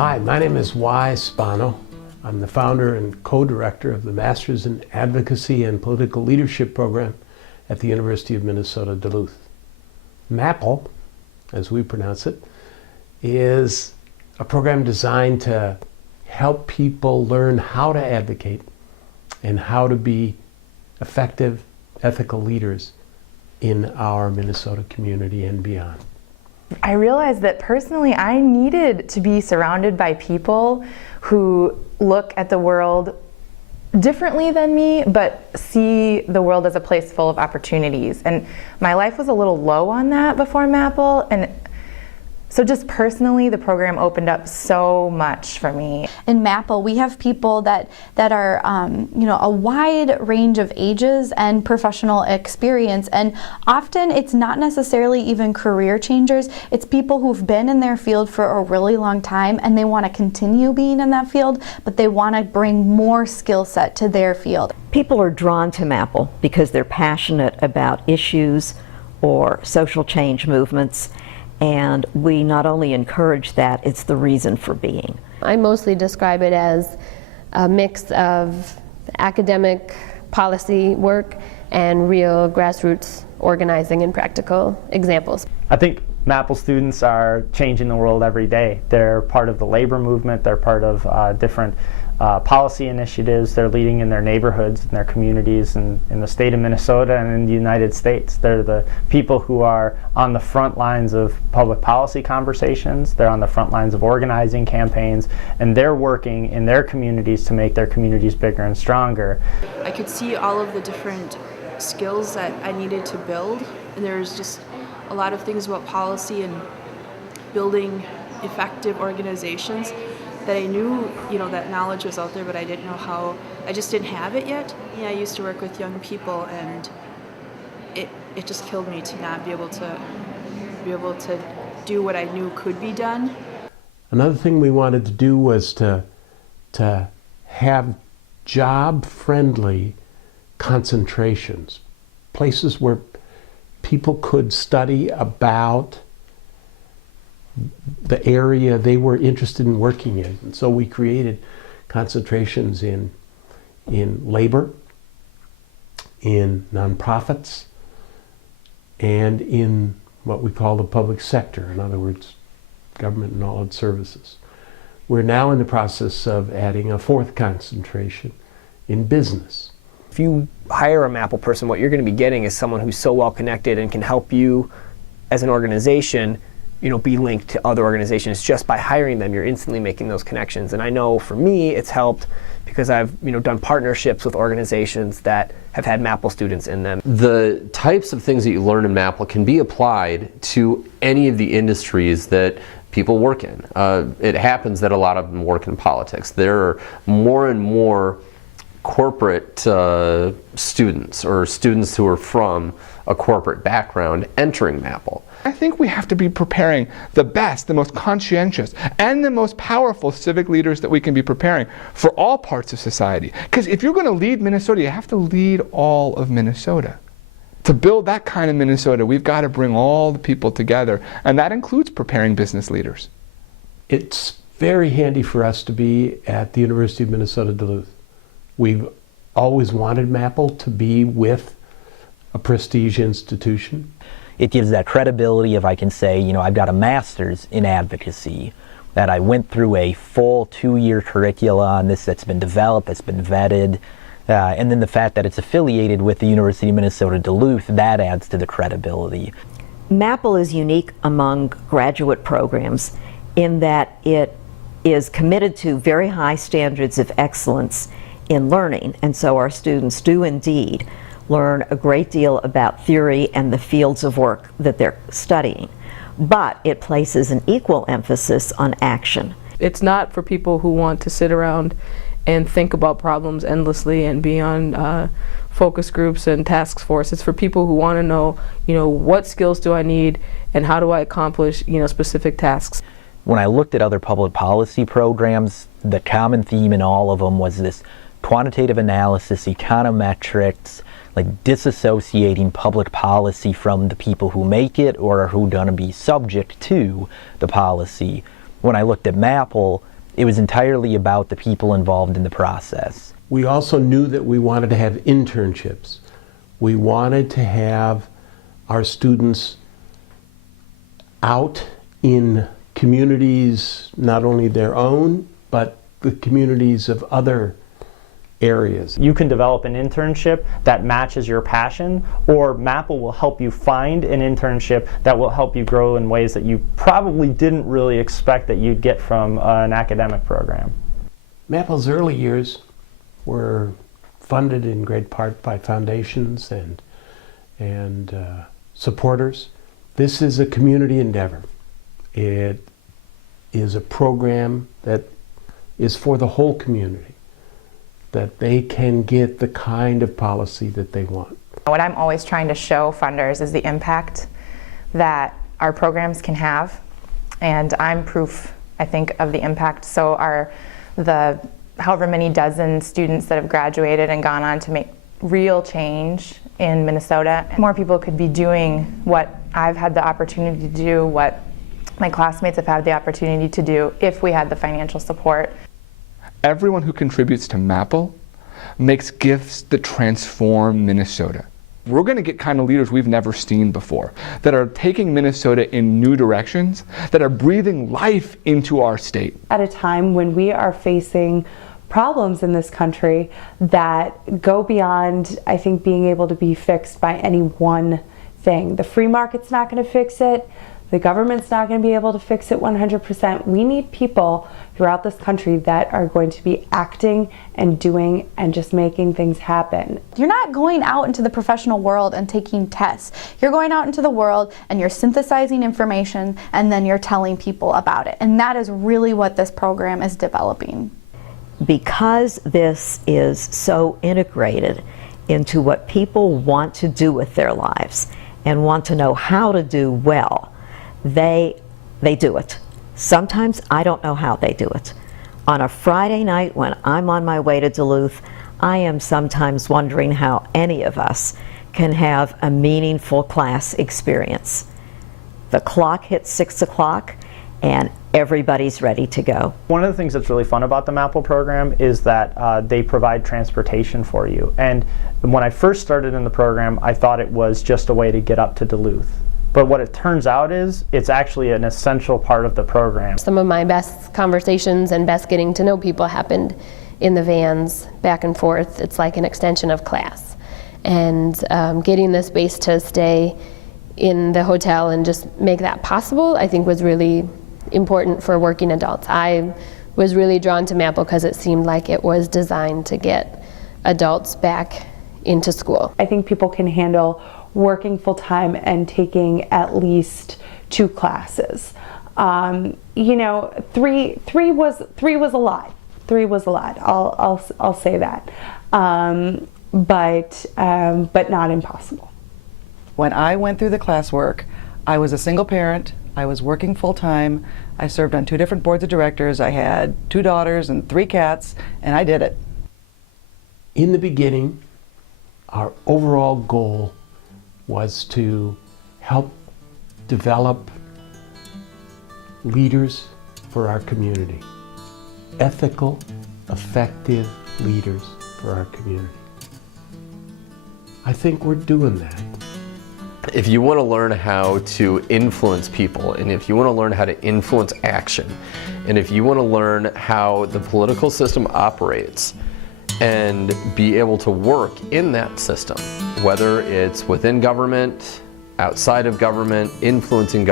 Hi, my name is Y. Spano. I'm the founder and co-director of the Masters in Advocacy and Political Leadership program at the University of Minnesota Duluth. MAPL, as we pronounce it, is a program designed to help people learn how to advocate and how to be effective, ethical leaders in our Minnesota community and beyond. I realized that personally I needed to be surrounded by people who look at the world differently than me, but see the world as a place full of opportunities. And my life was a little low on that before MAPL, and so just personally, the program opened up so much for me. In MAPL, we have people that are, a wide range of ages and professional experience, and often it's not necessarily even career changers. It's people who've been in their field for a really long time, and they want to continue being in that field, but they want to bring more skill set to their field. People are drawn to MAPL because they're passionate about issues or social change movements. And we not only encourage that, it's the reason for being. I mostly describe it as a mix of academic policy work and real grassroots organizing and practical examples. I think MAPL students are changing the world every day. They're part of the labor movement, they're part of different policy initiatives, they're leading in their neighborhoods, in their communities, and in the state of Minnesota and in the United States. They're the people who are on the front lines of public policy conversations, they're on the front lines of organizing campaigns, and they're working in their communities to make their communities bigger and stronger. I could see all of the different skills that I needed to build, and there's just a lot of things about policy and building effective organizations that I knew, that knowledge was out there, but I didn't know how. I just didn't have it yet. Yeah, I used to work with young people, and it just killed me to not be able to do what I knew could be done. Another thing we wanted to do was to have job-friendly concentrations, places where people could study about the area they were interested in working in. And so we created concentrations in labor, in nonprofits, and in what we call the public sector, in other words, government and all its services. We're now in the process of adding a fourth concentration in business. If you hire a MAPL person, what you're going to be getting is someone who's so well connected and can help you as an organization be linked to other organizations. Just by hiring them, you're instantly making those connections. And I know for me, it's helped because I've done partnerships with organizations that have had MAPL students in them. The types of things that you learn in MAPL can be applied to any of the industries that people work in. It happens that a lot of them work in politics. There are more and more corporate students or students who are from a corporate background entering MAPL. I think we have to be preparing the best, the most conscientious, and the most powerful civic leaders that we can be preparing for all parts of society. Because if you're going to lead Minnesota, you have to lead all of Minnesota. To build that kind of Minnesota, we've got to bring all the people together, and that includes preparing business leaders. It's very handy for us to be at the University of Minnesota Duluth. We've always wanted MAPL to be with a prestige institution. It gives that credibility if I can say, I've got a master's in advocacy, that I went through a full 2-year curricula on this that's been developed, that's been vetted, and then the fact that it's affiliated with the University of Minnesota Duluth, that adds to the credibility. MAPL is unique among graduate programs in that it is committed to very high standards of excellence in learning, and so our students do indeed learn a great deal about theory and the fields of work that they're studying, but it places an equal emphasis on action. It's not for people who want to sit around and think about problems endlessly and be on focus groups and task force. It's for people who want to know, what skills do I need and how do I accomplish, specific tasks. When I looked at other public policy programs, the common theme in all of them was this quantitative analysis, econometrics, like disassociating public policy from the people who make it or who are going to be subject to the policy. When I looked at MAPL, It was entirely about the people involved in the process. We also knew that we wanted to have internships. We wanted to have our students out in communities, not only their own, but the communities of other areas. You can develop an internship that matches your passion, or MAPL will help you find an internship that will help you grow in ways that you probably didn't really expect that you'd get from an academic program. MAPL's early years were funded in great part by foundations and supporters. This is a community endeavor. It is a program that is for the whole community, that they can get the kind of policy that they want. What I'm always trying to show funders is the impact that our programs can have, and I'm proof, I think, of the impact. So are the however many dozen students that have graduated and gone on to make real change in Minnesota. More people could be doing what I've had the opportunity to do, what my classmates have had the opportunity to do, if we had the financial support. Everyone who contributes to MAPL makes gifts that transform Minnesota. We're going to get kind of leaders we've never seen before, that are taking Minnesota in new directions, that are breathing life into our state. At a time when we are facing problems in this country that go beyond, I think, being able to be fixed by any one thing. The free market's not going to fix it. The government's not going to be able to fix it 100%. We need people throughout this country that are going to be acting and doing and just making things happen. You're not going out into the professional world and taking tests. You're going out into the world and you're synthesizing information and then you're telling people about it. And that is really what this program is developing. Because this is so integrated into what people want to do with their lives and want to know how to do well, they do it. Sometimes I don't know how they do it. On a Friday night when I'm on my way to Duluth, I am sometimes wondering how any of us can have a meaningful class experience. The clock hits 6 o'clock and everybody's ready to go. One of the things that's really fun about the MAPL program is that they provide transportation for you. And when I first started in the program, I thought it was just a way to get up to Duluth. But what it turns out is it's actually an essential part of the program. Some of my best conversations and best getting to know people happened in the vans, back and forth. It's like an extension of class. And getting the space to stay in the hotel and just make that possible, I think was really important for working adults. I was really drawn to MAPL because it seemed like it was designed to get adults back into school. I think people can handle working full-time and taking at least 2 classes. You know, three was a lot. 3 was a lot. I'll say that, but not impossible. When I went through the classwork, I was a single parent. I was working full-time. I served on 2 different boards of directors. I had 2 daughters and 3 cats, and I did it. In the beginning, our overall goal was to help develop leaders for our community. Ethical, effective leaders for our community. I think we're doing that. If you want to learn how to influence people, and if you want to learn how to influence action, and if you want to learn how the political system operates and be able to work in that system, whether it's within government, outside of government, influencing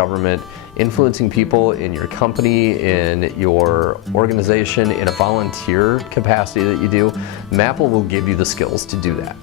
people in your company, in your organization, in a volunteer capacity that you do, MAPL will give you the skills to do that.